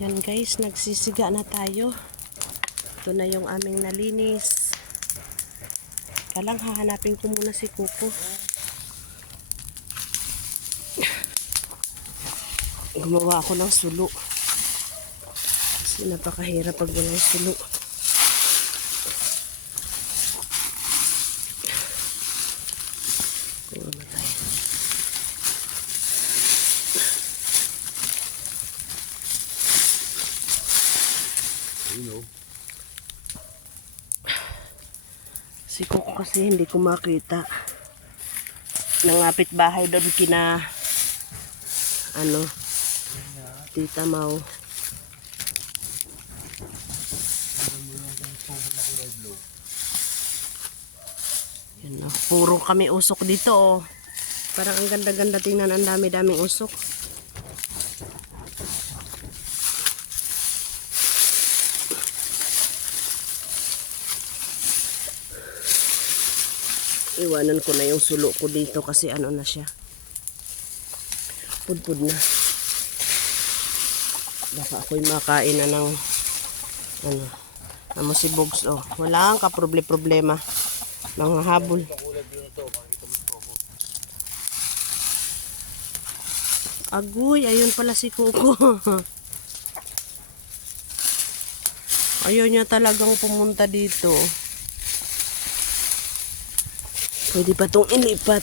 Yan guys, nagsisiga na tayo. Ito na yung aming nalinis. Kalang hahanapin ko muna si Kuko. Gumawa ako ng sulo. Kasi napakahirap pag walang sulo. Kuha na tayo. Si Kuko kasi hindi ko makita. Nangapit bahay doon kina Tita Mau. Yan, puro kami usok dito oh. Parang ang ganda-ganda tingnan, ang dami-daming usok. Iwanan ko na yung sulo ko dito kasi ano na siya. Pudpud na. Baka ako'y makain na ng si Bugs oh. Wala kang kaproblema. Mga habol. Agoy, ayun pala si Kuko. Ayaw niya talagang pumunta dito. Pwede pa itong ilipat.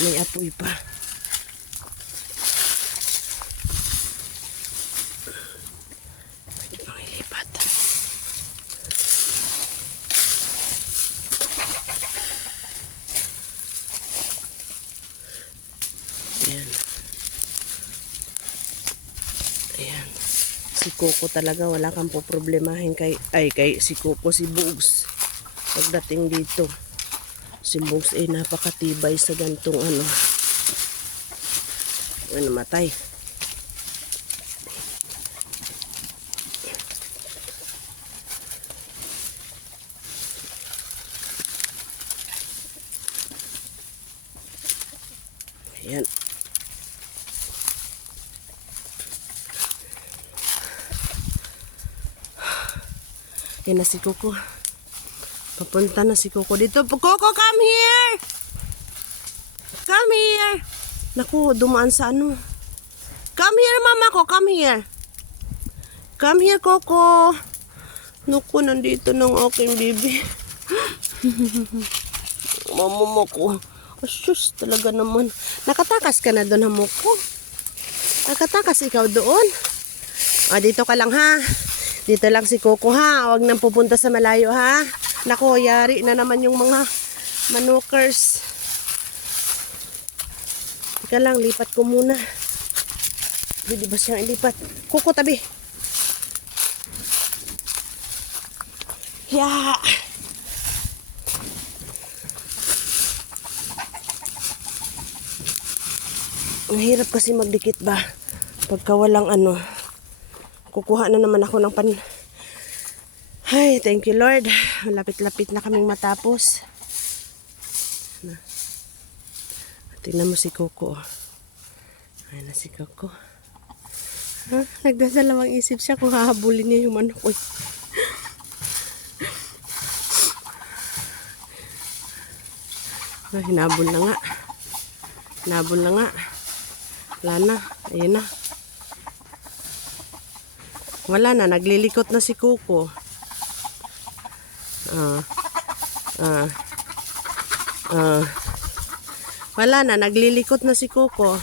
May apoy pa. Pwede pang ilipat. Ayan. Ayan. Si Kuko talaga wala kang poproblemahin kay si Kuko, si Bugs. Pagdating dito. Si Bugs ay napakatibay sa gantong namatay. Ayan. Yan na si Kuko. Papunta na si Kuko dito. Kuko, come here! Come here! Naku, dumaan sa ano. Come here, mama ko. Come here. Come here, Kuko. Naku, nandito ng aking baby. Mama ko. Asus, talaga naman. Nakatakas ka na doon, hamo ko. Nakatakas ikaw doon. Dito ka lang, ha? Dito lang si Kuko, ha? Huwag nang pupunta sa malayo, ha? Nako, yari na naman yung mga manukers. Teka lang, lipat ko muna. Hindi ba siyang ilipat? Kuko, tabi. Yeah. Ang hirap kasi magdikit ba? Pagka walang kukuha na naman ako ng Ay, thank you Lord. Lapit-lapit na kaming matapos. Tingnan mo si Kuko. Ayan na si Kuko. Nagdadalawang isip siya kung hahabulin niya yung manok. Uy. Hinabol na nga. Hinabol na nga. Wala na. Ayun na. Wala na. Naglilikot na si Kuko. Wala na, naglilikot na si Kuko.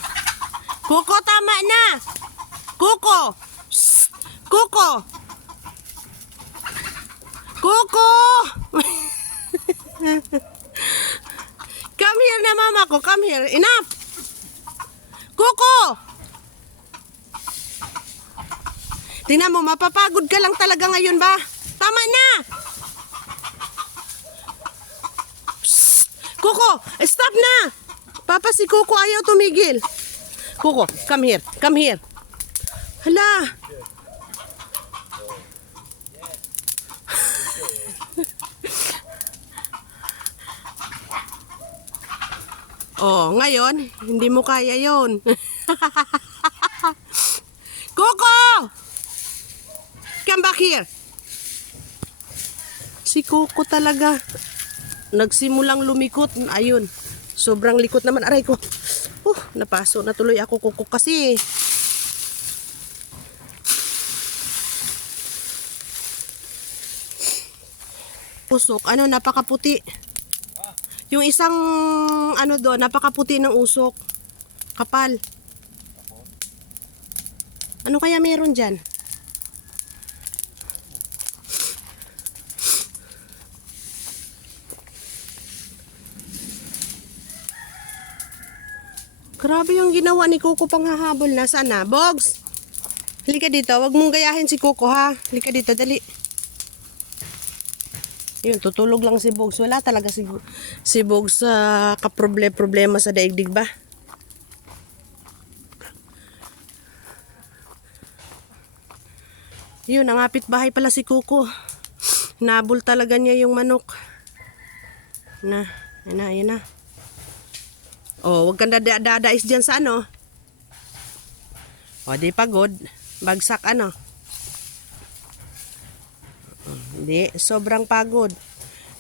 Kuko, tama na! Kuko! Shh! Kuko! Kuko! Come here na mama ko, come here. Enough! Kuko! Tingnan mo, mapapagod ka lang talaga ngayon ba? Tama na! Kuko, stop na! Papa, si Kuko ayaw tumigil. Kuko, come here. Come here. Hala. Oh, ngayon, hindi mo kaya yon. Kuko! come back here. Si Coco talaga. Nagsimulang lumikot. Ayun. Sobrang likot naman. Aray ko. Napaso na tuloy ako, Coco, kasi. Usok. Ano, napakaputi. Yung isang, ano doon, napakaputi ng usok. Kapal. Ano kaya meron dyan? Grabe yung ginawa ni Coco pang hahabol. Nasaan na? Bogs! Halika dito. Huwag mong gayahin si Coco, ha? Halika dito, dali. Yun, tutulog lang si Bogs. Wala talaga si Bogs sa kaproblema sa daigdig ba? Yun, nangapit bahay pala si Coco. Nabol talaga niya yung manok. Ayun na. Oh, wag kang dadais dyan sa ano. O, di pagod. Bagsak ano. Hindi, sobrang pagod.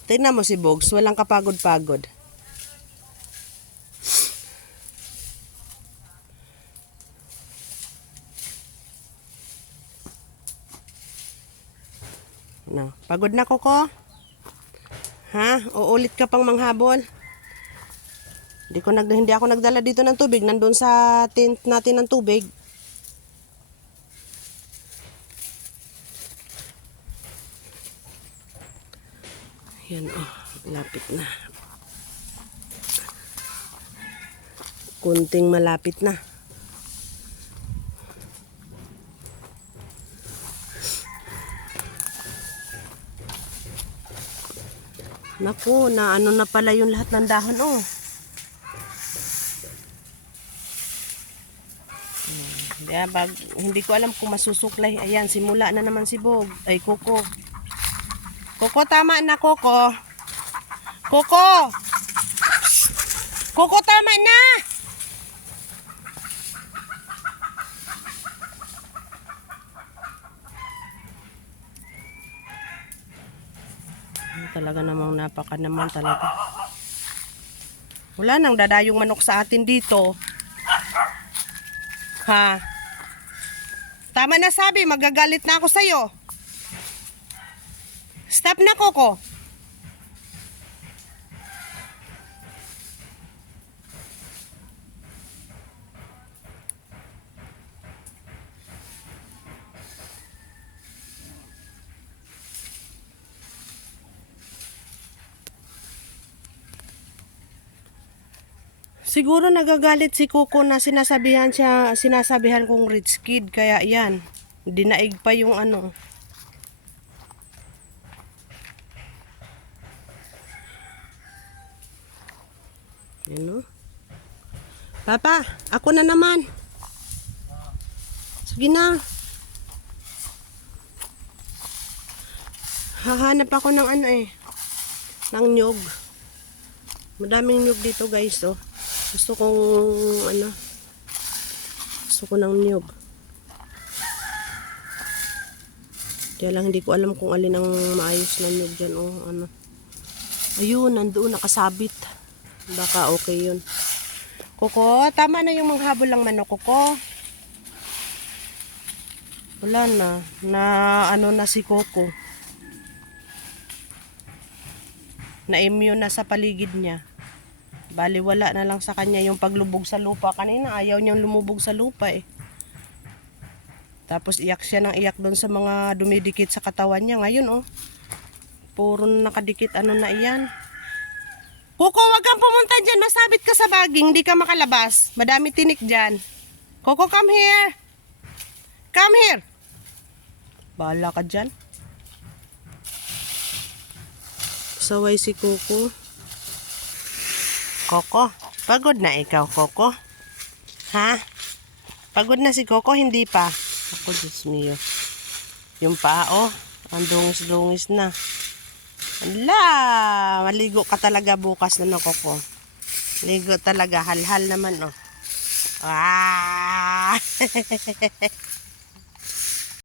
Tingnan mo si Bogs, walang kapagod-pagod. No, pagod na, Coco? Ha? Uulit ka pang manghabol? Hindi ako nagdala dito ng tubig. Nandun sa tent natin ng tubig. Yan, lapit na. Kunting malapit na. Naku, na ano na pala yung lahat ng dahon, Hindi ko alam kung masusuklay. Ayan, simula na naman si Coco. Coco, tama na, Coco. Coco! Coco, tama na! Talaga namang napaka naman talaga. Wala nang dadayong manok sa atin dito. Ha? Tama na, sabi, magagalit na ako sa'yo. Stop na, Coco. Siguro nagagalit si Coco na sinasabihan kong rich kid, kaya yan. Dinaig pa yung ano. Ano? Papa, ako na naman. Sige na. Hahanap ako ng ng nyog. Madaming nyog dito, guys, Gusto ko ng niyog. Kaya lang hindi ko alam kung alin ang maayos na niyog dyan, Ayun, nandoon, nakasabit. Baka okay yun. Coco, tama na yung manghabol lang manok, Coco. Wala na si Coco. Na-immune na sa paligid niya. Bali, wala na lang sa kanya yung paglubog sa lupa. Kanina, ayaw niyang lumubog sa lupa, Tapos, iyak siya ng iyak doon sa mga dumidikit sa katawan niya. Ngayon, puro nakadikit, na iyan. Coco, wag kang pumunta dyan. Masabit ka sa baging. Hindi ka makalabas. Madami tinik dyan. Coco, come here. Come here. Bahala ka dyan. Saway si Coco. Coco, pagod na ikaw, Coco? Ha? Pagod na si Coco? Hindi pa. Ako, Diyos mio. Yung paa, ang dungis-dungis na. Ala, maligo ka talaga bukas na, Coco. Ligo talaga, halhal naman, Ah!